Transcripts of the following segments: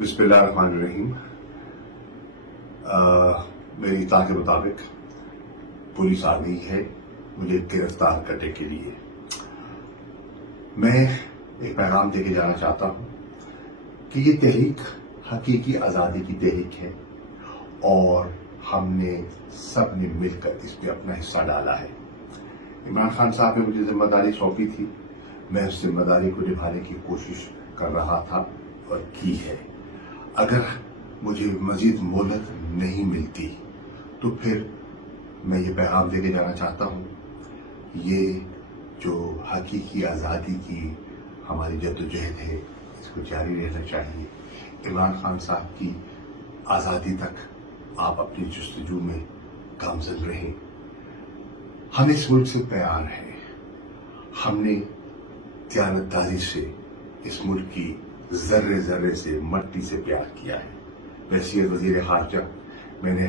बिस्मिल्लाहिर्रहमानिर्रहीम। मेरी इत्तला के मुताबिक पुलिस आ गई है मुझे गिरफ्तार करने के लिए। मैं एक पैगाम देके जाना चाहता हूँ कि ये तहरीक हकीकी आज़ादी की तहरीक है और हमने सब ने मिलकर इस पे अपना हिस्सा डाला है। इमरान खान साहब ने मुझे जिम्मेदारी सौंपी थी, मैं उस जिम्मेदारी को निभाने की कोशिश कर रहा था और की है। अगर मुझे मजीद मोहलत नहीं मिलती तो फिर मैं ये पैगाम देके जाना चाहता हूँ, ये जो हकीकी आज़ादी की हमारी जद्दोजहद है इसको जारी रहना चाहिए। इमरान खान साहब की आज़ादी तक आप अपनी जस्तजू में गामज़न रहें। हम इस मुल्क से प्यार है, हमने दयानतदारी से इस मुल्क की जर्रे जर्रे से मट्टी से प्यार किया है। वसीयत वज़ीर ख़ारजा, मैंने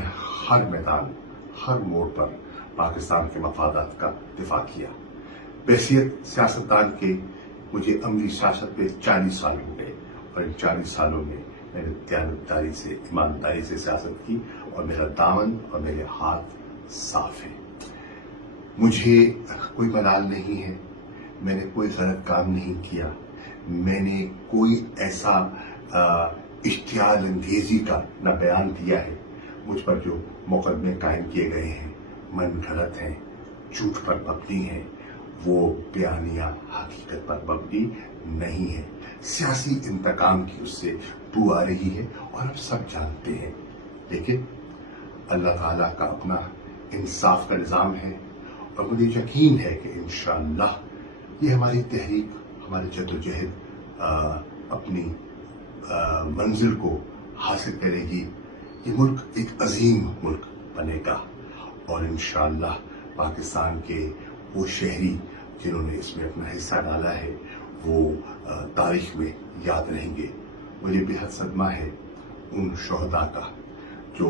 हर मैदान हर मोड़ पर पाकिस्तान के मफादात का दिफा किया। वसीयत सियासतदान के मुझे अमली सियासत पे 40 साल हो गए और इन 40 सालों में मैंने दयानतदारी से ईमानदारी से सियासत की और मेरा दामन और मेरे हाथ साफ हैं। मुझे कोई मलाल नहीं है, मैंने कोई गलत काम नहीं किया, मैंने कोई ऐसा इश्तियाल अंगेजी का न बयान दिया है। मुझ पर जो मुकदमे कायम किए गए हैं मन गलत हैं, झूठ पर मबनी हैं, वो बयानिया हकीकत पर मबनी नहीं है। सियासी इंतकाम की उससे बू आ रही है और हम सब जानते हैं, लेकिन अल्लाह ताला का अपना इंसाफ का निज़ाम है और मुझे यकीन है कि इंशाअल्लाह ये हमारी तहरीक हमारी जद्दोजहद अपनी मंजिल को हासिल करेगी। ये मुल्क एक अजीम मुल्क बनेगा और इंशाअल्लाह पाकिस्तान के वो शहरी जिन्होंने इसमें अपना हिस्सा डाला है वो तारीख में याद रहेंगे। मुझे बेहद सदमा है उन शहदा का जो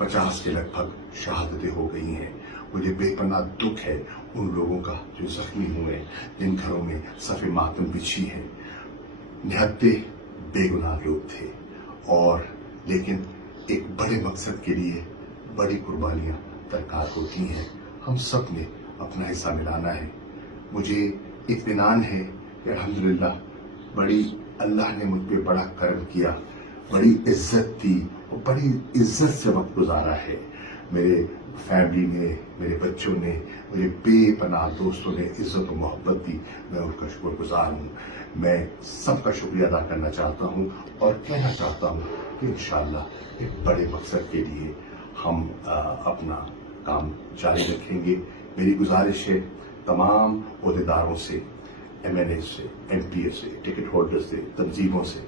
50 के लगभग शहादतें हो गई हैं। मुझे बेपनाह दुख है उन लोगों का जो जख्मी हुए, जिन घरों में सफ़े मातम बिछी है। निहत्ते बेगुनाह लोग थे और लेकिन एक बड़े मकसद के लिए बड़ी कुर्बानियां दरकार होती हैं। हम सब ने अपना हिस्सा मिलाना है। मुझे इत्मीनान है कि अल्हम्दुलिल्लाह बड़ी अल्लाह ने मुझ पर बड़ा करम किया, बड़ी इज्जत दी और बड़ी इज्जत से वक्त गुजारा है। मेरे फैमिली ने, मेरे बच्चों ने, मेरे बेपनाह दोस्तों ने इज्जत और मोहब्बत दी, मैं उनका शुक्रगुजार हूँ। मैं सबका शुक्रिया अदा करना चाहता हूँ और कहना चाहता हूँ कि इंशाअल्लाह एक बड़े मकसद के लिए हम अपना काम जारी रखेंगे। मेरी गुजारिश है तमाम ओहदेदारों से, MNA से, MPA से, टिकट होल्डर से, तंजीमों से,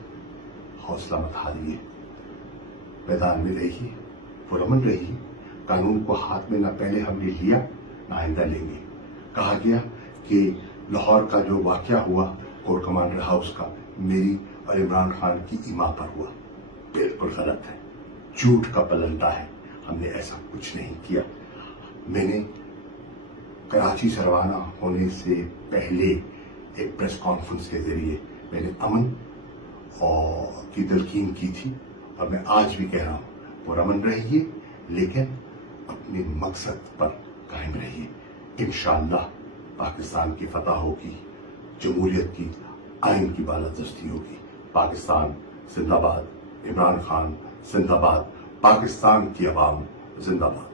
हौसला मत हारिए, मैदान में रहिए, पुरअमन रहिए। कानून को हाथ में न पहले हमने लिया न आइंदा लेंगे। कहा गया कि लाहौर का जो वाकया हुआ कोर कमांडर हाउस का मेरी और इमरान खान की इमा पर हुआ, बिल्कुल गलत है, झूठ का पलंदा है। हमने ऐसा कुछ नहीं किया। मैंने कराची से रवाना होने से पहले एक प्रेस कॉन्फ्रेंस के जरिए मैंने अमन और की तलकीन की थी और मैं आज भी कह रहा हूँ पुरअमन रहिए लेकिन अपने मकसद पर कायम रहिए। इंशाअल्लाह पाकिस्तान की फतह होगी, जमहूरियत की आइन की बालादस्ती होगी। पाकिस्तान जिंदाबाद, इमरान खान जिंदाबाद, पाकिस्तान की अवाम जिंदाबाद।